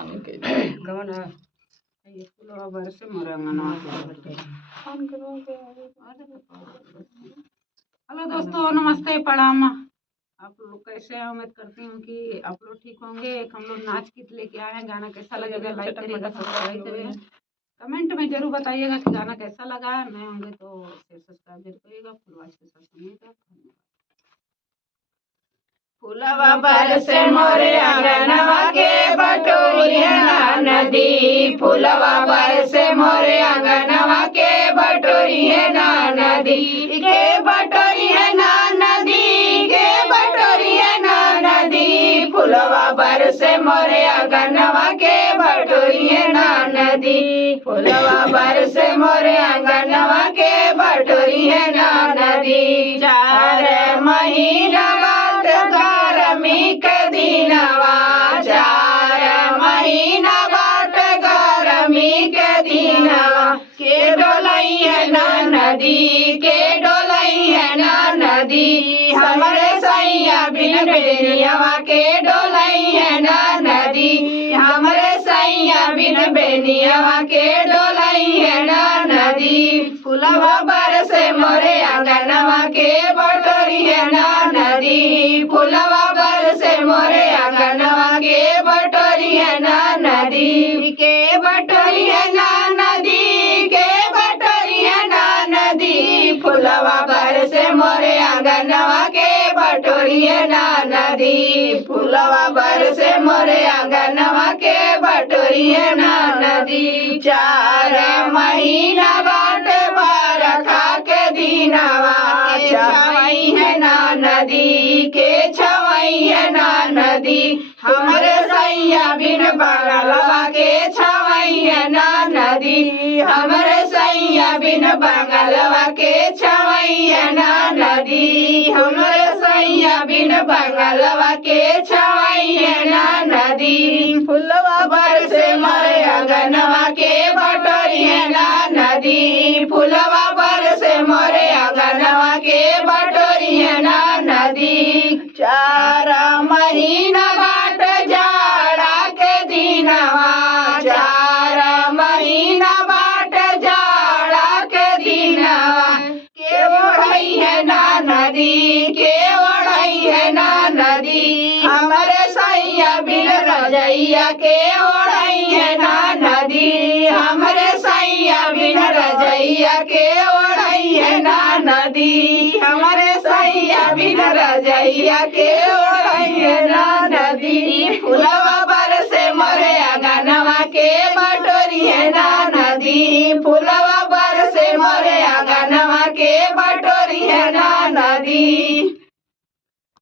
गवना ये फूलवा बरसे मोरंगना हेलो दोस्तों, नमस्ते, प्रणाम। आप लोग कैसे हैं? उम्मीद करती हूँ कि आप लोग ठीक होंगे। हम लोग नाच गीत लेके आए हैं। गाना कैसा लगेगा लाइक करिएगा, सब्सक्राइब करिएगा, कमेंट में जरूर बताइएगा कि गाना कैसा लगा। नए होंगे तो शेयर सब्सक्राइब जरूर करिएगा। फुलवास के साथ सुनिएगा। फुलवा बरसे मोरे आंगनवा के बटोरिया नदी, फुलवा बरसे मोरे आंगनवा के बटोरिया नदी, के बटोरिया नदी, के बटोरिया नदी, फुलवा बरसे मोरे आंगनवा के बटोरिया नदी, फुलवा बरसे मोरे आंगनवा के बटोरिया नदी। 4 महीना गरमी के दिनवा, 4 महीना बाट गरमी के दिनवा, के डोलैया नदी, के डोलैया नदी, हमरे सैया बिन बेनियावा के डोलैया नदी, हमरे सैया बिन बेनियावा के डोलैया नदी। फुलवा बरसे मोरे आंगनवा के बटोरिया नदी, फुलवा बरसे मोरे आंगनवा के बटोरिया नदी, के बटोरिया नदी, के बटोरिया नदी, फुलवा बरसे मोरे आंगनवा के बटोरिया नदी, फुलवा बरसे मोरे आंगनवा के बटोरिया नदी। 4 महीना बाट बरखा के दिनवा, छवई है नदी, के छवई है नदी, हमरे सैया बिन बंगलवा के छवई है नदी, हमरे सैया बिन बंगलवा के छवई है नदी, हमरे सैया बिन बंगलवा के छवई है नदी। फुलवा बरसे मोरे आंगनवा के बटोरिया नदी, फुलवा बरसे मोरे आंगनवा के बटोरिया नदी। 4 महीना बाट जाड़ा के दिनवा, 4 महीना बाट जाड़ा के दिनवा, के ओढ़ई है नदी, के ओढ़ई है नदी, हमरे सैया बिन रजैया के ओढ़ई है नदी, हमरे सैया बिन रजैया के ओढ़ई है नदी, हमरे सैया बिन रजैया के ओढ़ई है नदी। फुलवा बरसे मोरे आंगनवा के बटोरिया नदी, फुलवा बरसे मोरे आंगनवा के बटोरिया